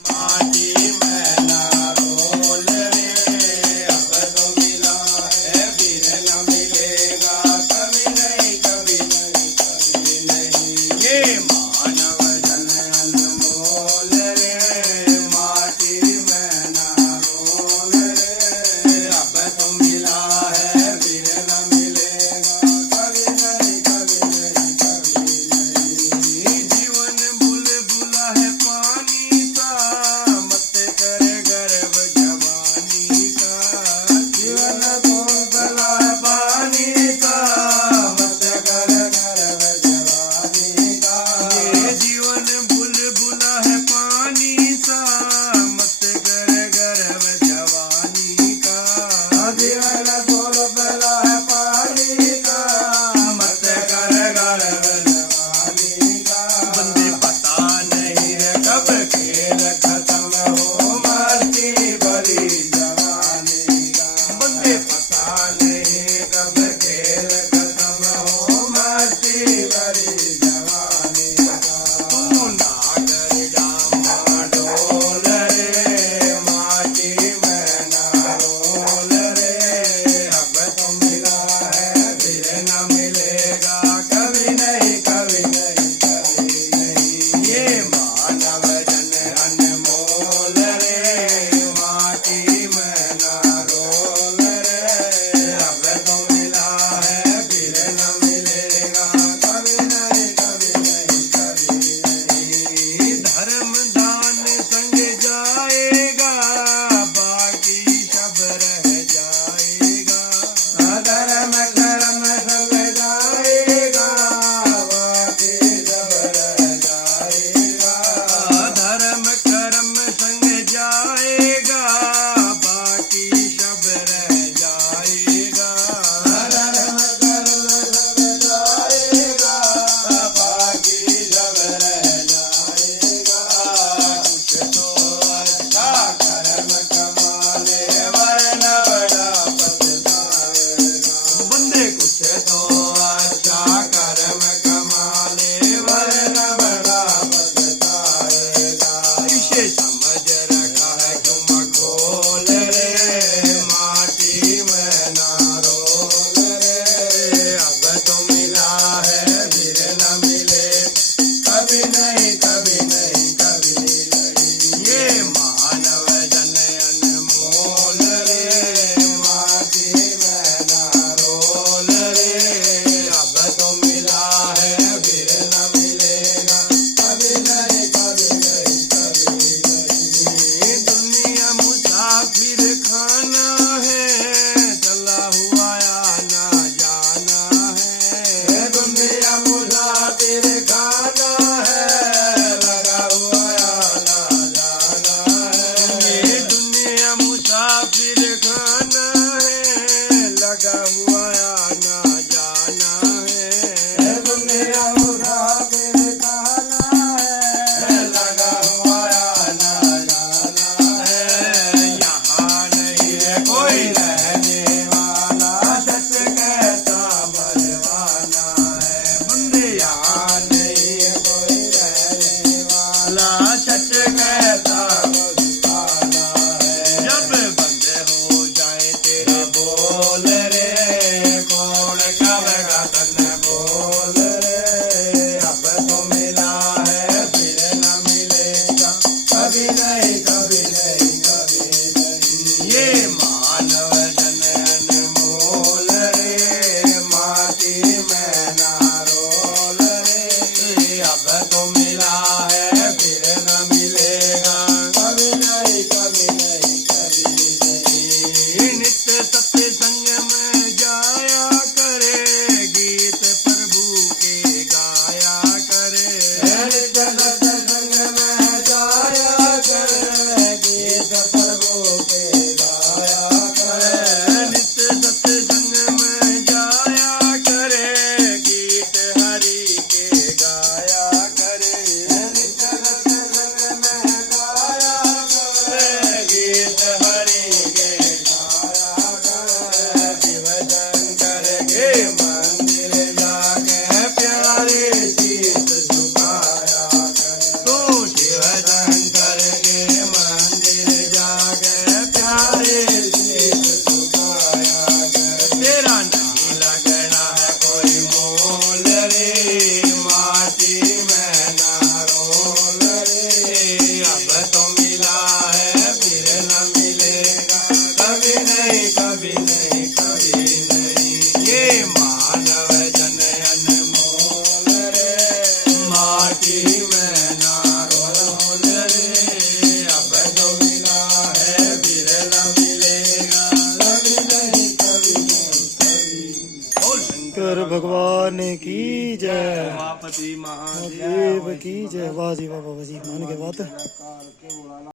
माटी में ना रोल रे, अब तो मिला है फिर न मिलेगा, कभी नहीं कभी नहीं कभी नहीं। ये मानव जन अनमोल रे, माटी में ना रोल रे, अब तो मिला है फिर न मिलेगा, कभी नहीं कभी नहीं कभी नहीं। जीवन बुलबुला है पानी सा, मत करे गर्व जवानी का। जीवन बुलबुला है पानी सा, मत करे गर्व जवानी का। ये जीवन बुलबुला है पानी सा, मत करे गर्व जवानी का। जीवन बुलबुला है पानी का, मत करे गर्व जवानी का। बंदे पता नहीं है कब खेल खत्म हो, मस्ती भरी जवानी का। बंदे पता नहीं कब खेल खत्म हो, मस्ती भरी जवानी का। तू ना कर जामा डोल रे, माटी में ना रोल रे, अब तो मिला है फिर न मिलेगा, कभी नहीं कभी नहीं कभी नहीं। ये मानव जन अनमोल रे, माटी में ना रोल रे, अब तो मिला है फिर न मिलेगा, कभी नहीं कभी नहीं कभी नहीं। धर्म दान संग जाएगा, बाकी सब रह जाएगा। धर्म कर्म संग जाएगा, बाकी सब रह जाएगा। धर्म कर्म संग जाएगा, बाकी सब रह जाएगा। धर्म कर्म संग जाएगा, बाकी सब रह जाएगा। कुछ तो अच्छा कर्म कमा ले, वरना बड़ा पछताएगा। बंदे कुछ तो अच्छा कर्म कमा ले, वरना बड़ा पछताएगा। इसे समझ रखा है तुम खोल रे, माटी में ना रोल रे, अब तो मिला है फिर न मिले, कभी नहीं कभी नहीं कभी नहीं। ये मानव जन अनमोल रे, माटी में ना रोल रे, अब तो मिला है फिर न मिलेगा, कभी नहीं कभी नहीं कभी नहीं। दुनिया मुसाफिर खाना है, चला हुआ आना जाना है। दुनिया मुसाफिर खाना है, लगा हुआ आना जाना है। ये दुनिया मुसाफिर खाना है, लगा हुआ आना जाना है। दुनिया मुसाफिर खाना है, लगा हुआ आना जाना है। यहाँ नहीं है कोई रहने वाला, सच कहता मरवाना है। बंदे यहाँ नहीं है कोई रहने वाला, सच कहता मरवाना है। जब बंदे हो जाए तेरे बोल रे, कौन करेगा तन्ने बोल रे, अब तो मिला है फिर न मिलेगा, कभी नहीं कभी नहीं कभी नहीं। ये मानव जन अनमोल रे, माटी में ना रोल रे, अब तो मिला है फिर न मिलेगा, कभी नहीं कभी नहीं कभी नहीं। नित्य सत्संग में जाया करे, गीत प्रभु के गाया करे। नित्य सत्संग में जाया करे, गीत माटी में ना रोल रे अब तो मिला है फिर न मिलेगा कभी नहीं कभी नहीं कभी नहीं ये मानव जन अनमोल रे माटी में ना रोल रे अब तो मिला है फिर न मिलेगा कभी नहीं कभी नहीं कभी शंकर भगवान की जय उमापति महादेव देव की जय। वाह जी वाह, बाबा जी मान के बात।